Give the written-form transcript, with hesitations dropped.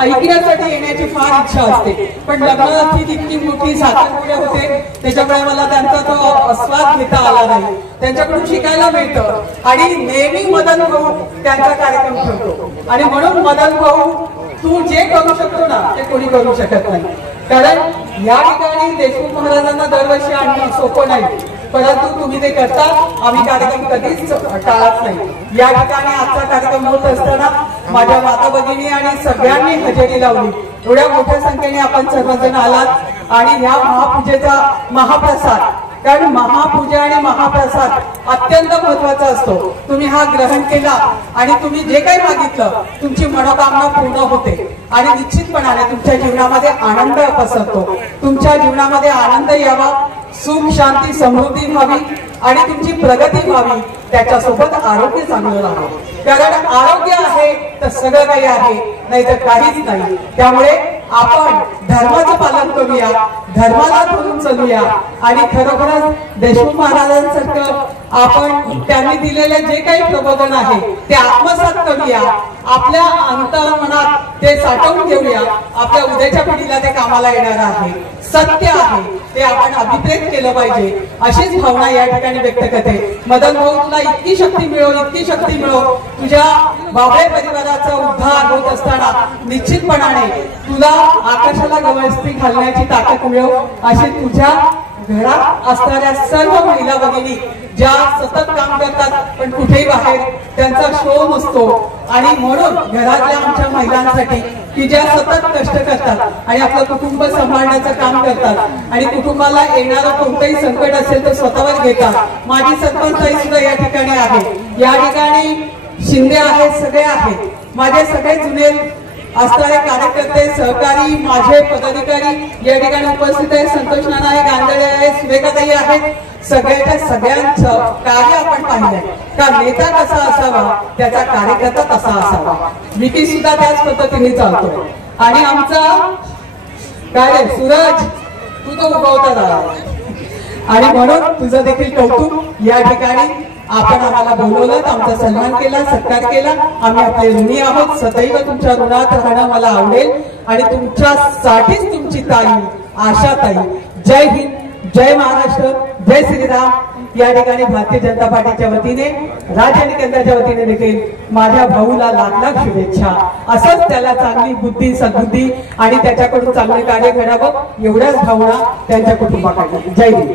ऐकण्यासाठी येण्याची फार इच्छा असते, पण लग्नाची इतकी मोठी साखरपुडे होते त्याच्यामुळे मला त्यांचा तो आस्वाद घेता आला नाही. त्यांच्याकडून शिकायला मिळतं आणि नेहमी मदन भाऊ त्यांचा कार्यक्रम ठेवतो आणि म्हणून मदन भाऊ तू जे करू शकतो ना ते कोणी करू शकत नाही. कारण या ठिकाणी देशमुख महाराजांना दरवर्षी आणणं सोपं नाही, परंतु तुम्ही ते करता. आम्ही कार्यक्रम कधीच टाळत नाही. या ठिकाणी आजचा कार्यक्रम होत असताना माझ्या माता भगिनी आणि सगळ्यांनी हजेरी लावली. एवढ्या मोठ्या संख्येने आपण सर्वजण आलात आणि ह्या महापूजेचा महाप्रसाद, कारण महापूजा आणि महाप्रसाद अत्यंत महत्वाचा असतो. तुम्ही हा ग्रहण केला आणि तुम्ही जे काही मागितलं तुमची मनोकामना पूर्ण होते आणि निश्चितपणाने तुमच्या जीवनामध्ये आनंद पसरतो. तुमच्या जीवनामध्ये आनंद यावा, सुख शांती समृद्धी व्हावी आणि तुमची प्रगती व्हावी, त्याच्यासोबत आरोग्य चांगलं राहावं. कारण आरोग्य आहे तर सगळं काही आहे, नाही तर काहीच नाही. त्यामुळे आपण धर्माचं पालन करूया, धर्माला धरून चालूया आणि खरोखरच देशमुख महाराजांसारखं आपण त्यांनी दिलेले जे काही प्रबोधन आहे ते आत्मसात करूया. आपल्या अंतर्मनात ते साठवून घेऊया. आपल्या उद्याच्या पिढीला ते कामाला येणार आहे, सत्य आहे ते आपण अभिप्रेत केलं पाहिजे, अशीच भावना या ठिकाणी व्यक्त करते. मदन भाऊ तुला इतकी शक्ती मिळो, इतकी शक्ती मिळो. तुझ्या बाबळे परिवाराचा उद्धार होत असताना निश्चितपणाने तुला आकाशाला गवसणी घालण्याची ताकद मिळो, अशी तुझ्या घरात असणाऱ्या सर्व महिला भगिनी ज्या सतत काम करतात पण कुठेही बाहेर त्यांचा शो नसतो आणि म्हणून घरातल्या आमच्या महिलांसाठी की ज्या सतत कष्ट करतात आणि आपलं कुटुंब सांभाळण्याचं काम करतात आणि कुटुंबाला येणारं कोणतंही संकट असेल तर स्वतःवर घेतात. माझी सरपंच सुद्धा या ठिकाणी आहे, या ठिकाणी शिंदे आहेत, सगळे आहेत, माझे सगळे जुने असणारे कार्यकर्ते सहकारी माझे पदाधिकारी या ठिकाणी उपस्थित आहेत. संतोष नाना आहे, गांधळे आहे, सुरेखाताई आहेत. सगळ्याच्या सगळ्यांचं कार्य आपण पाहिलंय का नेता कसा असावा त्याचा कार्यकर्ता तसा असावा. विकी सुद्धा त्याच पद्धतीने चालतो आणि आमचा काय सूरज तू तो उगवता झाला आणि म्हणून तुझं देखील कौतुक. या ठिकाणी आपण आम्हाला बोलवलं, आमचा सन्मान केला, सत्कार केला. आम्ही आपले ऋणी आहोत. सदैव तुमच्या ऋणात राहणं मला आवडेल आणि तुमच्यासाठीच तुमची ताई आशाताई. जय हिंद, जय महाराष्ट्र, जय श्रीराम. या ठिकाणी भारतीय जनता पार्टीच्या वतीने, राज्य आणि केंद्राच्या वतीने देखील माझ्या भाऊला लाख लाख शुभेच्छा. असंच त्याला चांगली बुद्धी सद्बुद्धी आणि त्याच्याकडून चांगले कार्य घडावं एवढ्याच भावना त्यांच्या कुटुंबाकडे. जय हिंद.